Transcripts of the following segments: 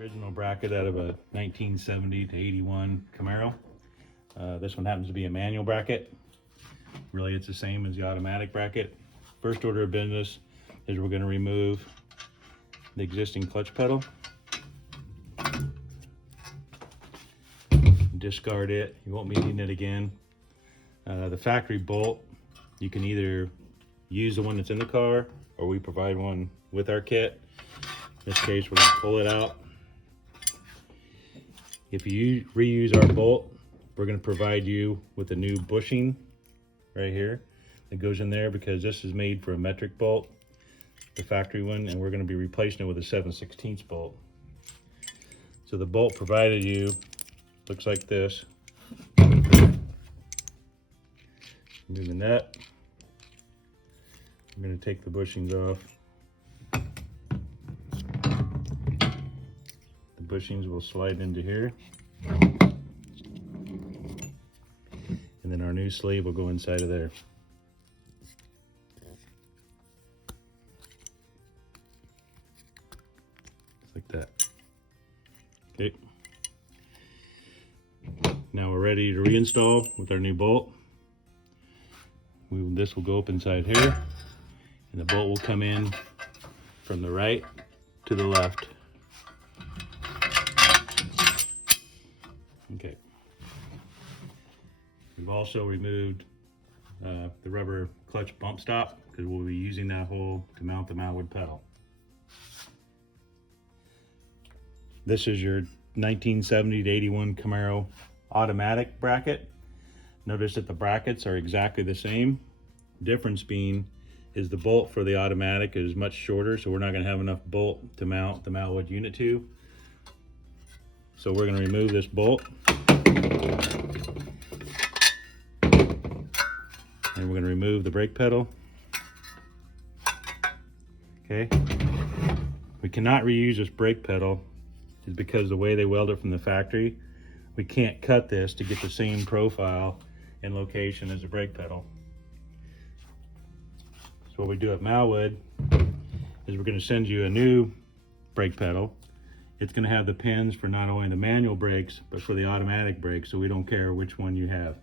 Original bracket out of a 1970 to 81 Camaro. This one happens to be a manual bracket. Really, it's the same as the automatic bracket. First order of business is we're going to remove the existing clutch pedal. Discard it. You won't be needing it again. The factory bolt, you can either use the one that's in the car, or we provide one with our kit. In this case, we're going to pull it out. If you reuse our bolt, we're going to provide you with a new bushing right here that goes in there, because this is made for a metric bolt, the factory one, and we're going to be replacing it with a 7/16 bolt. So the bolt provided you looks like this. Move the nut. I'm going to take the bushings off. The bushings will slide into here. And then our new sleeve will go inside of there. Just like that. Okay. Now we're ready to reinstall with our new bolt. This will go up inside here, and the bolt will come in from the right to the left. Okay. We've also removed the rubber clutch bump stop, because we'll be using that hole to mount the Malwood pedal. This is your 1970 to 81 Camaro automatic bracket. Notice that the brackets are exactly the same. Difference being is the bolt for the automatic is much shorter, so we're not going to have enough bolt to mount the Malwood unit to. So we're going to remove this bolt, and we're going to remove the brake pedal. Okay. We cannot reuse this brake pedal, is because the way they weld it from the factory, we can't cut this to get the same profile and location as the brake pedal. So what we do at Malwood is we're going to send you a new brake pedal. It's going to have the pins for not only the manual brakes, but for the automatic brakes, so we don't care which one you have.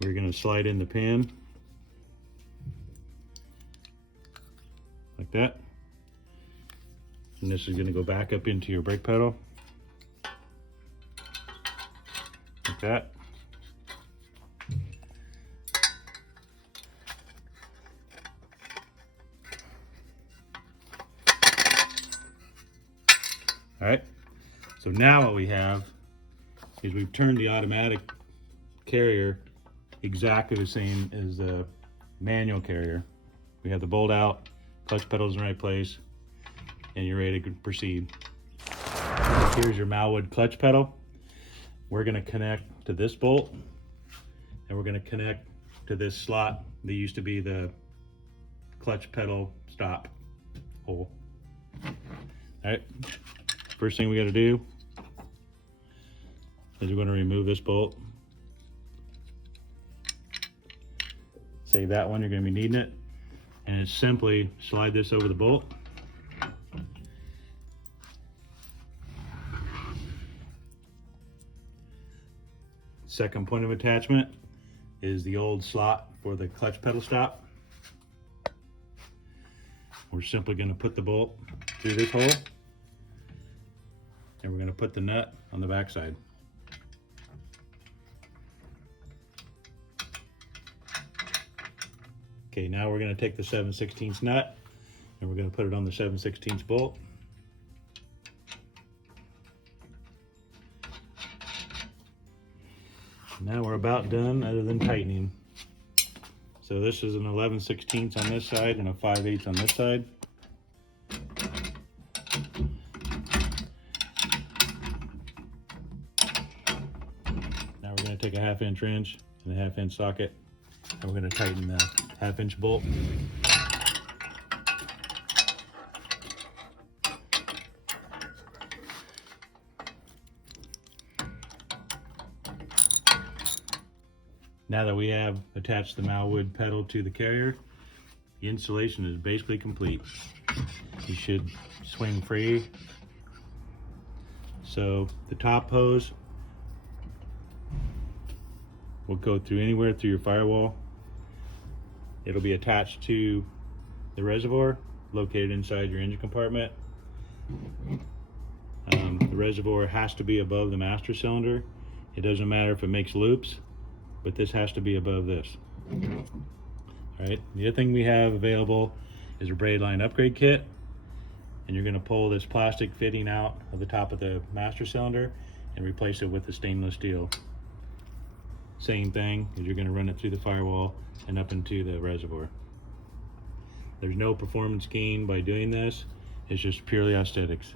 We're going to slide in the pin like that, and this is going to go back up into your brake pedal like that. All right, so now what we have is we've turned the automatic carrier exactly the same as the manual carrier. We have the bolt out, clutch pedals in the right place, and you're ready to proceed. Here's your Malwood clutch pedal. We're going to connect to this bolt, and we're going to connect to this slot that used to be the clutch pedal stop hole. All right. First thing we got to do is we're going to remove this bolt. Save that one, you're going to be needing it. And it's simply slide this over the bolt. Second point of attachment is the old slot for the clutch pedal stop. We're simply going to put the bolt through this hole, and we're going to put the nut on the back side. Okay, now we're going to take the 7/16 nut, and we're going to put it on the 7/16 bolt. Now we're about done, other than tightening. So this is an 11/16 on this side and a 5/8 on this side. Now we're going to take a 1/2" wrench and a 1/2" socket, and we're going to tighten the 1/2" bolt. Now that we have attached the Malwood pedal to the carrier, the installation is basically complete. You should swing free So the top hose will go through anywhere through your firewall. It'll be attached to the reservoir located inside your engine compartment. The reservoir has to be above the master cylinder. It doesn't matter if it makes loops, but this has to be above this. All right, the other thing we have available is a braid line upgrade kit, and you're going to pull this plastic fitting out of the top of the master cylinder and replace it with the stainless steel. Same thing, is you're going to run it through the firewall and up into the reservoir. There's no performance gain by doing this, it's just purely aesthetics.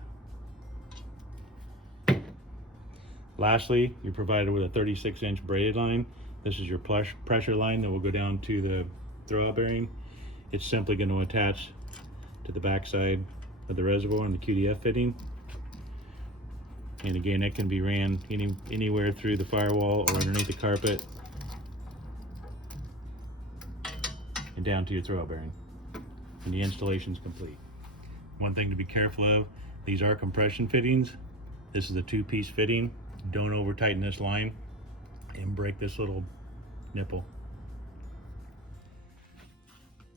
Lastly, you're provided with a 36-inch braided line. This is your pressure line that will go down to the throwout bearing. It's simply going to attach to the backside of the reservoir and the QDF fitting. And again, it can be ran anywhere through the firewall or underneath the carpet and down to your throwout bearing. And the installation is complete. One thing to be careful of, these are compression fittings. This is a 2-piece fitting. Don't over tighten this line and break this little nipple.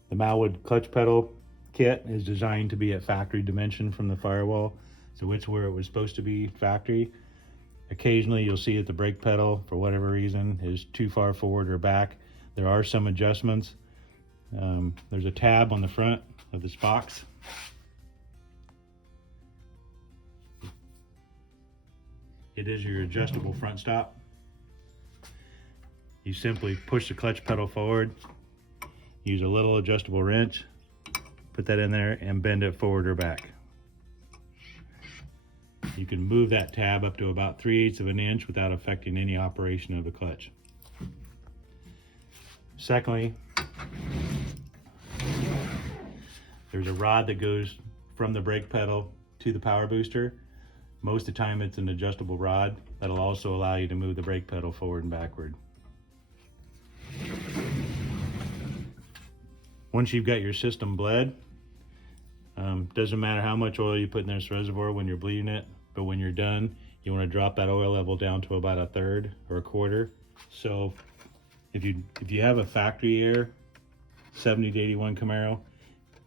The Malwood clutch pedal kit is designed to be at factory dimension from the firewall, so it's where it was supposed to be factory. Occasionally you'll see that the brake pedal, for whatever reason, is too far forward or back. There are some adjustments. There's a tab on the front of this box. It is your adjustable front stop. You simply push the clutch pedal forward, use a little adjustable wrench, put that in there and bend it forward or back. You can move that tab up to about 3/8 of an inch without affecting any operation of the clutch. Secondly, there's a rod that goes from the brake pedal to the power booster. Most of the time it's an adjustable rod that'll also allow you to move the brake pedal forward and backward. Once you've got your system bled, doesn't matter how much oil you put in this reservoir when you're bleeding it, but when you're done, you want to drop that oil level down to about 1/3 or 1/4. So if you have a factory air 70 to 81 Camaro,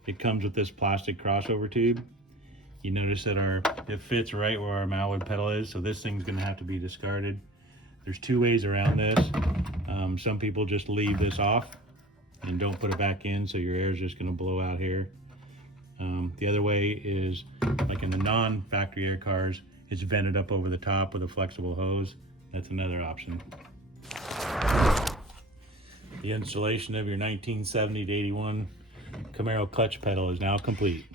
it comes with this plastic crossover tube. You notice that it fits right where our Malwood pedal is, so this thing's going to have to be discarded. There's 2 ways around this. Some people just leave this off and don't put it back in, so your air is just going to blow out here. The other way is, like in the non-factory air cars, it's vented up over the top with a flexible hose. That's another option. The installation of your 1970 to 81 Camaro clutch pedal is now complete.